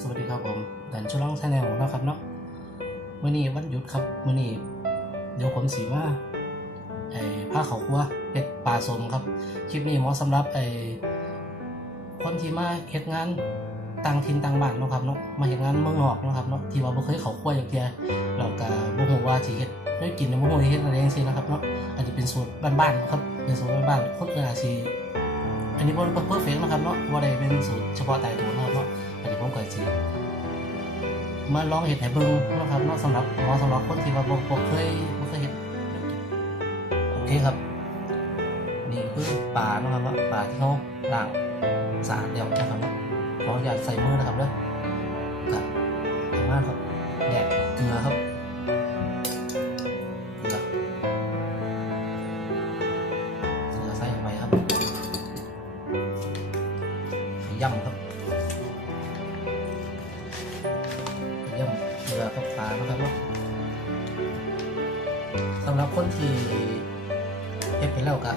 สวัสดีครับผมดันชล่องชาแนลนะครับเนาะมื่อนี้วันหยุดครับมื่อนี้เดี๋ยวผมสีมาไอ้ผ้าเขาวคัวเห็ดปลาสมครับ คลิปนี้เหมาะสำหรับไอ้คนที่มาเฮ็ดงานต่างถิ่นต่างบ้านเนาะครับเนาะมาเฮ็ดงานเมืองนอกเนาะครับเนาะที่ว่าบ่เคยเข้าคัวอย่างเดียวเราก็บ่ฮู้ว่าสิเฮ็ดได้กินบ่ฮู้สิเฮ็ดอะไรจังซี่นะครับเนาะอันนี้เป็นสูตรบ้านๆครับเป็นสูตรบ้านๆคนอื่นอาจสิอันนี้บ่บ่เพอร์เฟกต์นะครับเนาะบ่ได้เป็นสูตรเฉพาะตายตัวนะ ผมก็สิมาลองเห็ดให้เบิ่งนะครับนาะสำหรับมาะสำหรับคนที่ว่าบ่บ่เคยบ่เคยเห็ดโอเคครับ นี่คือปลานะครับเนาปลาที่เขาล้างสะอาดแล้วนะครับนะขออนุญาใส่มือนะครับเด้อกับเอามาครับแดดเกลือครับเกลือใส่ลงไปครับย่ำครับ สำหรับคนที่เฮ็ดไปแล้วก็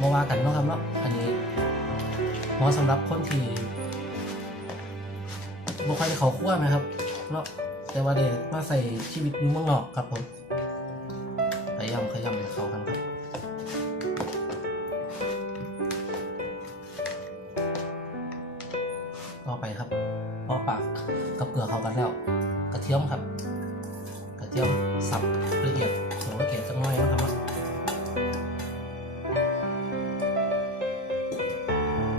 มาว่ากันเนาะครับเนาะอันนี้เหมาะสำหรับคนที่บ่ค่อยได้เขาคั่วไหมครับเนาะแต่ว่าเดี๋ยวมาใส่ชีวิตอยู่เมืองนอกครับผมขยำขยำให้เขากันครับต่อไปครับพอปากกับเกลือเขากันแล้ว กระเทียมครับ กระเทียม สับละเอียดหัวละเอียดสักหน่อยนะครับ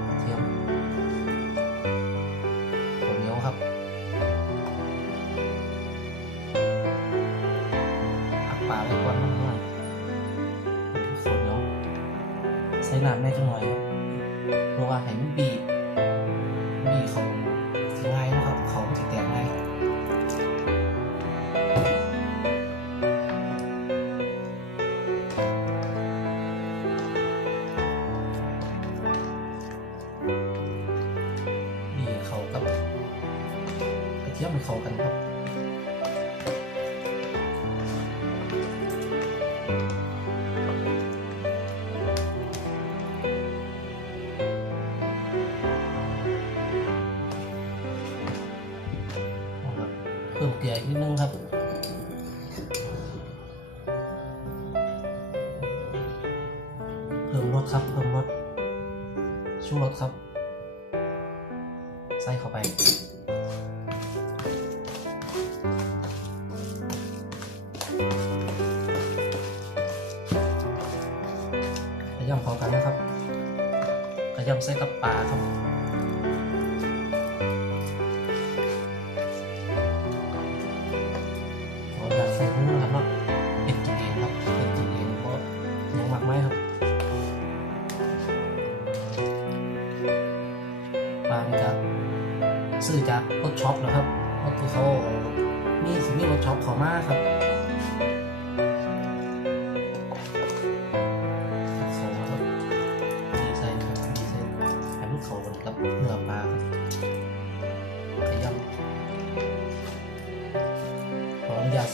กระเทียมตัวเหนียวครับผักป่าไปก่อนนิดหน่อยส่วนเหนียวใส่น้ำได้จังหน่อยครับเพราะว่าให้มันบีบ กันครับ เพิ่มเกลืออีกนิดนึงครับเพิ่มรสครับเพิ่มรสชูรสครับ ใส่เข้าไป ยำพอกันนะครับขยำใส่กับปลาครับอยากใส่มือนะครับเนาะเป็นกินครับเป็นกินเพราะยังหมักไหมครับปลาครับซื้อจากรถช็อปนะครับก็คือเขามีสิมีรถช็อปเขามากครับ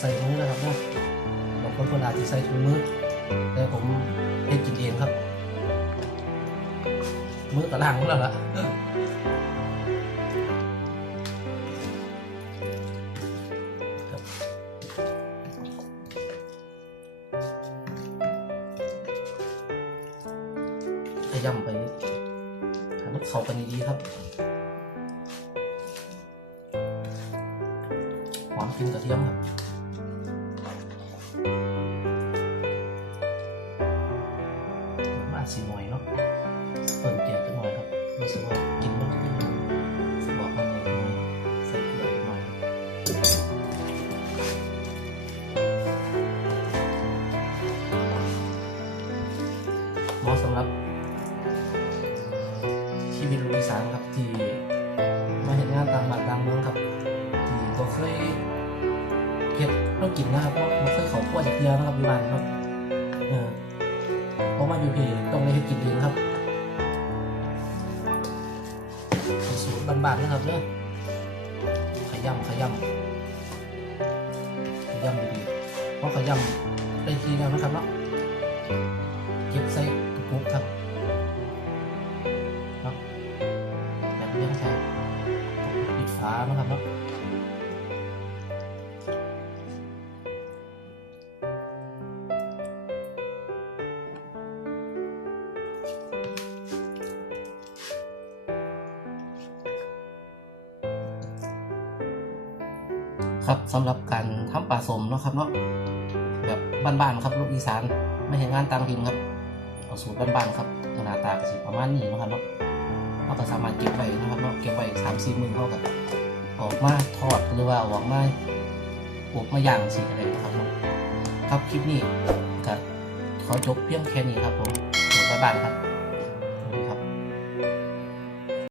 ใส่มือนะครับเนะบางคนคนอาจจะใส่ถุงมือแต่ผมเฮ็ดกินเองครับ มือกระล่างแล้วล่ะครับขยำไปให้มันเข้ากันดีๆครับหอมกลินกระเทียมครับ รู้สึกว่ากินมันจะยิ่งสบอกมันเลยหน่อยใส่เกลือหน่อยเหมาะสำหรับชีวิตลูกอีสานครับที่มาเห็นงานตางบ้านตางเมืองครับที่ก็เคยเฮ็ดต้องกินนะครับเพราะมันเคยเขาขั้วจากเดียวนะครับอยู่บ้านครับเออเพราะมาอยู่เพีต้องได้เฮ็ดกินเองครับ บานๆนะครับเด้อขยำขยำขยำดีๆเพราะขยำได้ทีแล้วนะครับเนาะเก็บใส่กระปุกครับเนาะแบบเลี้ยงใส่ปิดฟ้านะครับเนาะ ครับสำหรับการทำปลาสมเนาะครับเนาะแบบบ้านๆครับลูกอีสานไม่ใช่งานต่างถิ่นครับเอาสูตรบ้านๆครับหน้าตาก็สิประมาณนี้นะครับเนาะเราก็สามารถเก็บไว้นะครับเนาะเก็บไว้สามสี่มือเขากับออกมาทอดหรือว่าออกมาอบมาย่างสิอะไรนะครับเนาะครับคลิปนี้ก็ขอจบเพียงแค่นี้ครับผมสูตรบ้านๆครับ